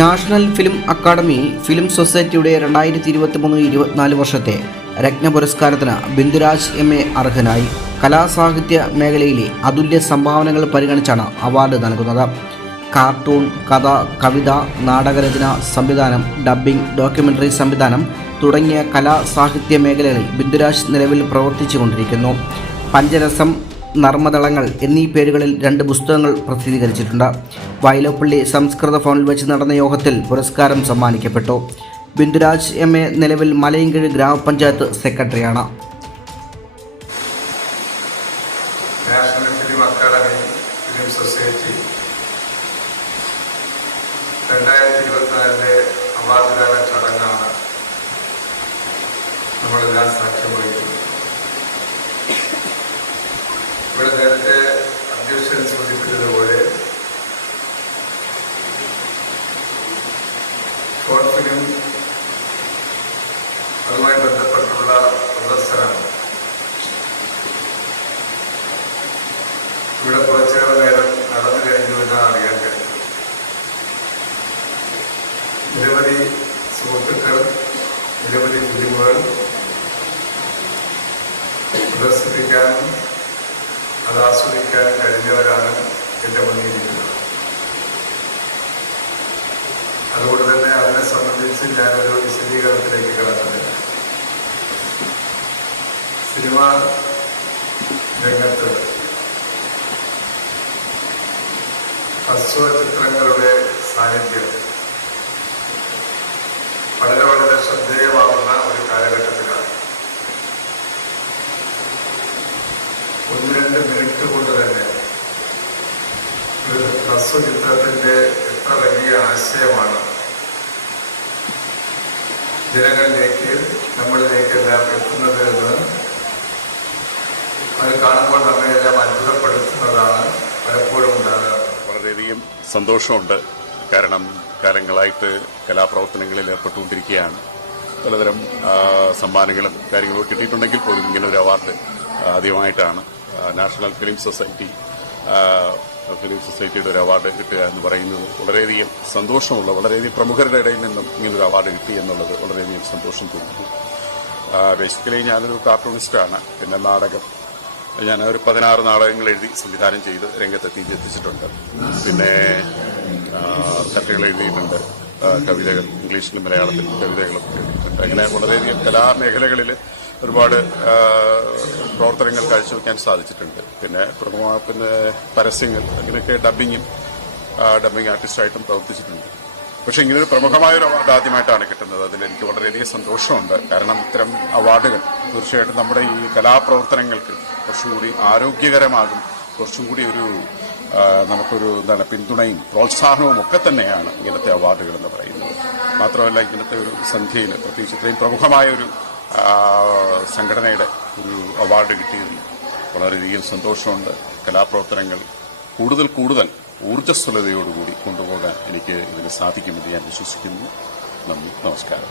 National film academy film സൊസൈറ്റിയുടെ 2023-24 വർഷത്തെ രത്ന പുരസ്കാരത്തിന് ബിന്ദുരാജ് MA അർഹനായി. കലാസാഹിത്യ മേഖലയിലെ അതുല്യ സംഭാവനകൾ പരിഗണിച്ചാണ് അവാർഡ് നൽകുന്നത്. കാർട്ടൂൺ, കഥ, കവിത, നാടകരചന, സംവിധാനം, ഡബ്ബിംഗ്, ഡോക്യുമെൻ്ററി സംവിധാനം തുടങ്ങിയ കലാസാഹിത്യ മേഖലകളിൽ ബിന്ദുരാജ് നിലവിൽ പ്രവർത്തിച്ചുകൊണ്ടിരിക്കുന്നു. പഞ്ചരസം, നർമ്മദളങ്ങൾ എന്നീ പേരുകളിൽ 2 പുസ്തകങ്ങൾ പ്രസിദ്ധീകരിച്ചിട്ടുണ്ട്. വൈലോപ്പള്ളി സംസ്കൃത ഭവനിൽ വെച്ച് നടന്ന യോഗത്തിൽ പുരസ്കാരം സമ്മാനിക്കപ്പെട്ടു. ബിന്ദുരാജ് MA നിലവിൽ മലയൻകീഴ് ഗ്രാമപഞ്ചായത്ത് സെക്രട്ടറിയാണ്. National film academy film society 2024 award ദാന ചടങ്ങാണ് നമ്മളെല്ലാം സാക്ഷ്യം വഹിക്കുന്നത്. ഇവിടെ നേരത്തെ അധ്യക്ഷൻ സൂചിപ്പിച്ചതുപോലെ ഷോർട്ട് ഫിലിം അതുമായി ബന്ധപ്പെട്ടുള്ള പ്രദർശനം ഇവിടെ കുറച്ചേറെ നേരം നടന്നു കഴിഞ്ഞു എന്നാണ് അറിയാൻ കഴിയും. നിരവധി സുഹൃത്തുക്കൾ നിരവധി ഫിലിമുകൾ പ്രദർശിപ്പിക്കാനും അത് ആസ്വദിക്കാനും കഴിഞ്ഞവരാണ് എൻ്റെ മുന്നിലിരിക്കുന്നത്. അതുകൊണ്ട് തന്നെ അതിനെ സംബന്ധിച്ച് ഞാനൊരു വിശദീകരണത്തിലേക്ക് കടക്കുന്നില്ല. സിനിമാ രംഗത്ത് ഹ്രസ്വ ചിത്രങ്ങളുടെ സാന്നിധ്യം വളരെ ശ്രദ്ധേയമാവുന്ന ഒരു കാലഘട്ടത്തിലാണ്. 1-2 മിനിറ്റ് കൊണ്ട് തന്നെ ഒരു ഹ്രസ്വ ചിത്രത്തിന്റെ എത്ര വലിയ ആശയമാണ് ജനങ്ങളിലേക്ക് നമ്മളിലേക്കെല്ലാം എത്തുന്നത് എന്ന് അത് കാണുമ്പോൾ നമ്മയെല്ലാം അത്ഭുതപ്പെടുത്തുന്നതാണ് പലപ്പോഴും ഉണ്ടാകുക. വളരെയധികം സന്തോഷമുണ്ട്. കാരണം കാലങ്ങളായിട്ട് കലാപ്രവർത്തനങ്ങളിൽ ഏർപ്പെട്ടുകൊണ്ടിരിക്കുകയാണ്. പലതരം സമ്മാനങ്ങളും കാര്യങ്ങളും കിട്ടിയിട്ടുണ്ടെങ്കിൽ പോലും ഇങ്ങനെ ഒരു അവാർഡ് ആദ്യമായിട്ടാണ് നാഷണൽ ഫിലിം സൊസൈറ്റിയുടെ ഒരു അവാർഡ് കിട്ടുക എന്ന് പറയുന്നത് വളരെയധികം സന്തോഷമുള്ള, വളരെയധികം പ്രമുഖരുടെ ഇടയിൽ നിന്നും ഇങ്ങനൊരു അവാർഡ് കിട്ടി എന്നുള്ളത് വളരെയധികം സന്തോഷം തോന്നുന്നു. ബേസിക്കലി ഞാനൊരു കാർട്ടൂണിസ്റ്റാണ്. പിന്നെ ഞാൻ ഒരു 16 നാടകങ്ങൾ എഴുതി സംവിധാനം ചെയ്ത് രംഗത്തെത്തിച്ചിട്ടുണ്ട്. പിന്നെ കഥകൾ എഴുതിയിട്ടുണ്ട്, കവിതകൾ ഇംഗ്ലീഷിലും മലയാളത്തിലും കവിതകളും എഴുതിയിട്ടുണ്ട്. അങ്ങനെ വളരെയധികം കലാമേഖലകളിൽ ഒരുപാട് പ്രവർത്തനങ്ങൾ കാഴ്ചവെക്കാൻ സാധിച്ചിട്ടുണ്ട്. പിന്നെ പരസ്യങ്ങൾ, അങ്ങനെയൊക്കെ ഡബ്ബിംഗ് ആർട്ടിസ്റ്റായിട്ടും പ്രവർത്തിച്ചിട്ടുണ്ട്. പക്ഷെ ഇങ്ങനൊരു പ്രമുഖമായൊരു അവാർഡ് ആദ്യമായിട്ടാണ് കിട്ടുന്നത്. അതിലെനിക്ക് വളരെയധികം സന്തോഷമുണ്ട്. കാരണം ഇത്തരം അവാർഡുകൾ തീർച്ചയായിട്ടും നമ്മുടെ ഈ കലാപ്രവർത്തനങ്ങൾക്ക് കുറച്ചുകൂടി ആരോഗ്യകരമാകും, കുറച്ചും കൂടി നമുക്കൊരു പിന്തുണയും പ്രോത്സാഹനവും ഒക്കെ തന്നെയാണ് ഇങ്ങനത്തെ അവാർഡുകൾ എന്ന് പറയുന്നത്. മാത്രമല്ല ഇങ്ങനത്തെ ഒരു സന്ധ്യയിൽ പ്രത്യേകിച്ച് ഇത്രയും പ്രമുഖമായ ഒരു സംഘടനയുടെ ഒരു അവാർഡ് കിട്ടിയതിൽ വളരെയധികം സന്തോഷമുണ്ട്. കലാപ്രവർത്തനങ്ങൾ കൂടുതൽ ഊർജ്ജസ്വലതയോടുകൂടി കൊണ്ടുപോകാൻ എനിക്ക് ഇതിന് സാധിക്കുമെന്ന് ഞാൻ വിശ്വസിക്കുന്നു. നന്ദി, നമസ്കാരം.